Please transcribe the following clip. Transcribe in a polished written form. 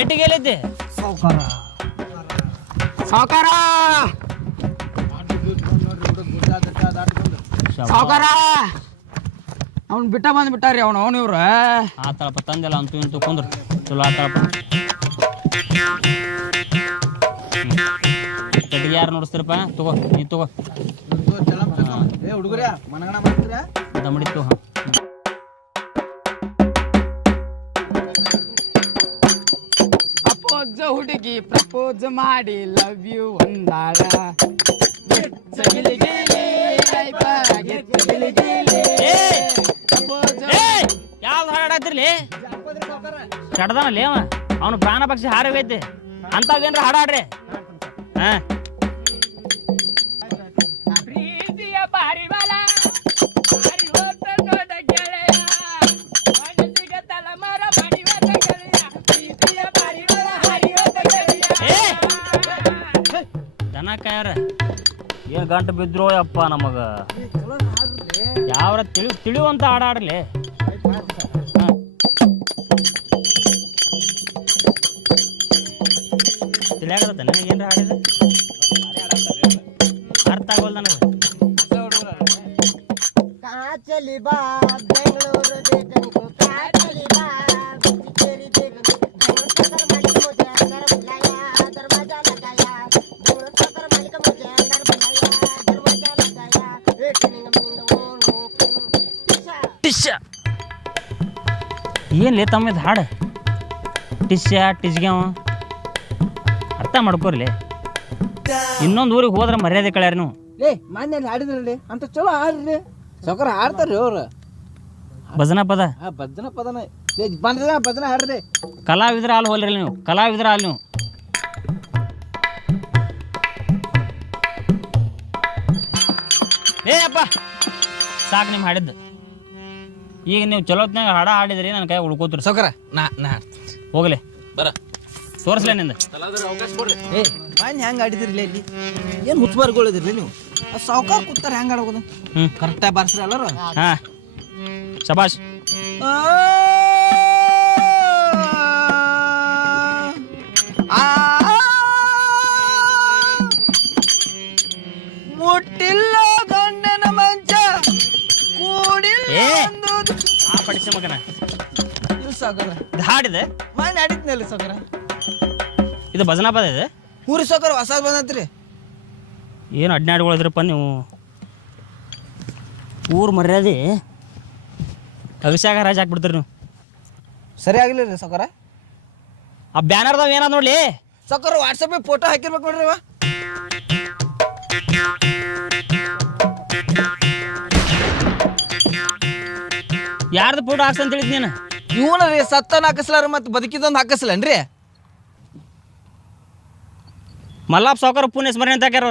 ಪೆಟ್ಟಿಗೆ ಎಲ್ಲೈತಿ ಸಾವುಕಾರ ಸಾವುಕಾರ ಅವ್ನು ಬಿಟ್ಟ ಬಂದ್ಬಿಟ್ಟಾರಿ ಅವನು ಇವ್ರ ಆತಳಪ್ಪ ತಂದೆಲ್ಲ ಅಂತೂ ಇಂತೂ ಕುಂದ್ರು ಚಲೋ ಆತಳಪ್ಪ ಪೆಟ್ಟಿಗೆ ಯಾರು ನೋಡಿಸ್ತೀರಪ್ಪ ತಗೋ ನೀ ತಗೋ ಹುಡುಗರ ಮನಗಣ ಮಾಡ್ತೀರಾ ದಮಡಿತ್ತು ಅಪ್ಪೋಜ ಹುಡುಗಿ ಪ್ರಪೋಸ್ ಮಾಡಿ ಲವ್ ಯು ಒಂದಾಳ ಯಾವ್ದು ಹಾಡಾತಿರ್ಲಿ ಕಡ್ದಾನಲ್ಲಿ ಅವ ಅವನು ಪ್ರಾಣ ಪಕ್ಷಿ ಹಾರವೈತಿ ಅಂತಾವೇನ್ರ ಹಾಡಾಡ್ರಿ ಹಾ ದನ ಕಾಯಾರ ಏನ್ ಗಂಟು ಬಿದ್ರು ಯಪ್ಪ ನಮಗ ಯಾವ್ರ ತಿಳಿಯುವಂತ ಹಾಡಾಡ್ಲಿ ತಿಳಿಯಾಗತ್ತ ನನಗೇನ್ರ ಹಾಡಿದ ಅರ್ಥ ಆಗೋಲ್ ನನಗ ಚಲಿ ಬಾ ಬೆಂಗಳೂರು देखने का चली बा तेरी देखने बेंगलोर मालिक मुझे अंदर बुलाया दरवाजा लगाया बेंगलोर सकर मालिक मुझे अंदर बुलाया दरवाजा लगाया एक निंग ಟಿಶ್ಯ ಏನ್ಲೇ ತಮ್ಮ ಇದು ಹಾಡು ಟಿಶ್ಯ ಟಿಸ್ಗ್ಯಾವ ಅರ್ಥ ಮಾಡ್ಕೋರ್ಲಿ ಇನ್ನೊಂದು ಊರಿಗೆ ಹೋದ್ರೆ ಮರ್ಯಾದೆ ಕಳ್ಯಾರ ನೀವು ಲೇ ಮಾನ್ಯ ಹಾಡಿದ್ರಲ್ಲಿ ಅಂತ ಚಲೋ ಹಾಡ್ರಿ ಸಾವುಕಾರ ಹಾಡ್ತಾರ್ರಿ ಅವ್ರು ಭಜನಾ ಪದ ಭಜನ ಪದನ ಭಜನ ಹಾಡ್ರಿ ಕಲಾವಿದ್ರ ಹಾಲು ಹೋಲ್ರಿ ನೀವು ಕಲಾವಿದ್ರ ಹಾಲು ನೀವು ಏ ಅಪ್ಪ ಸಾಕು ನಿಮ್ಮ ಹಾಡಿದ್ದು ಈಗ ನೀವು ಚಲೋತ್ನಾಗ ಹಾಡ ಹಾಡಿದ್ರಿ ನನ್ನ ಕೈ ಉಳ್ಕೋತ್ರಿ ಸಾವುಕಾರ ನಾ ಹೋಗ್ಲಿ ಬರ ತೋರಿಸ್ಲೇ ನಿಂದ ಏ ಮಾನ್ಯ ಹೆಂಗೆ ಆಡಿದ್ರಿ ಇಲ್ಲಿ ಏನು ಹುಚ್ಚಬಾರ್ಗೊಳಿದ್ರಿ ನೀವು ಸಾವುಕಾರ ಕೂತಾರ ಹೆಂಗೆ ಆಡೋದು ಕರೆಕ್ಟಾಗಿ ಬಾರಿಸ್ರಿ ಎಲ್ಲರೂ ಹಾ ಶಬಾಷ್ ಮುಟ್ಟಿಲ್ಲ ಗಂಡನ ಮಂಚ ಕೂಡಿಲ್ಲ ಆ ಪಡಿಸಿ ಮಗನ ಸಾವುಕಾರ ಇದು ಹಾಡಿದೆ ಮಾನ್ಯ ಆಡಿದ್ನಲ್ಲ ಸಾವುಕಾರ ಇದು ಭಜನಾ ಪದ ಇದೆ ಊರಿ ಸಾವುಕಾರ ಹೊಸದು ಬಂದತ್ರಿ ಏನು ಅಡ್ನಾಡ್ಗಳಿದ್ರಪ್ಪ ನೀವು ಊರು ಮರ್ಯಾದೆ ಅಭಿಷೇಕ ರಾಜ್ ಹಾಕ್ಬಿಡ್ತೀರಿ ನೀವು ಸರಿ ಆಗಿಲ್ಲ ರೀ ಸಾವುಕಾರ ಆ ಬ್ಯಾನರ್ದಾವ ಏನಾದ ನೋಡ್ಲಿ ಸಾವುಕಾರ ವಾಟ್ಸಪ್ಪಿಗೆ ಫೋಟೋ ಹಾಕಿರ್ಬೇಕು ನೋಡ್ರಿ ಇವ ಯಾರ್ದು ಫೋಟೋ ಹಾಕ್ಸ ಅಂತ ಹೇಳಿದ್ ನೀನು ಇವನ ರೀ ಸತ್ತನ ಹಾಕಿಸ್ಲಾರ ಮತ್ತೆ ಬದುಕಿದೊಂದು ಹಾಕಿಸ್ಲನ್ರಿ ಮಲ್ಲಾಪ್ ಸಾವುಕಾರ ಪುಣ್ಯ ಸ್ಮರಣೆ ಅಂತ ಹಾಕ್ಯಾರ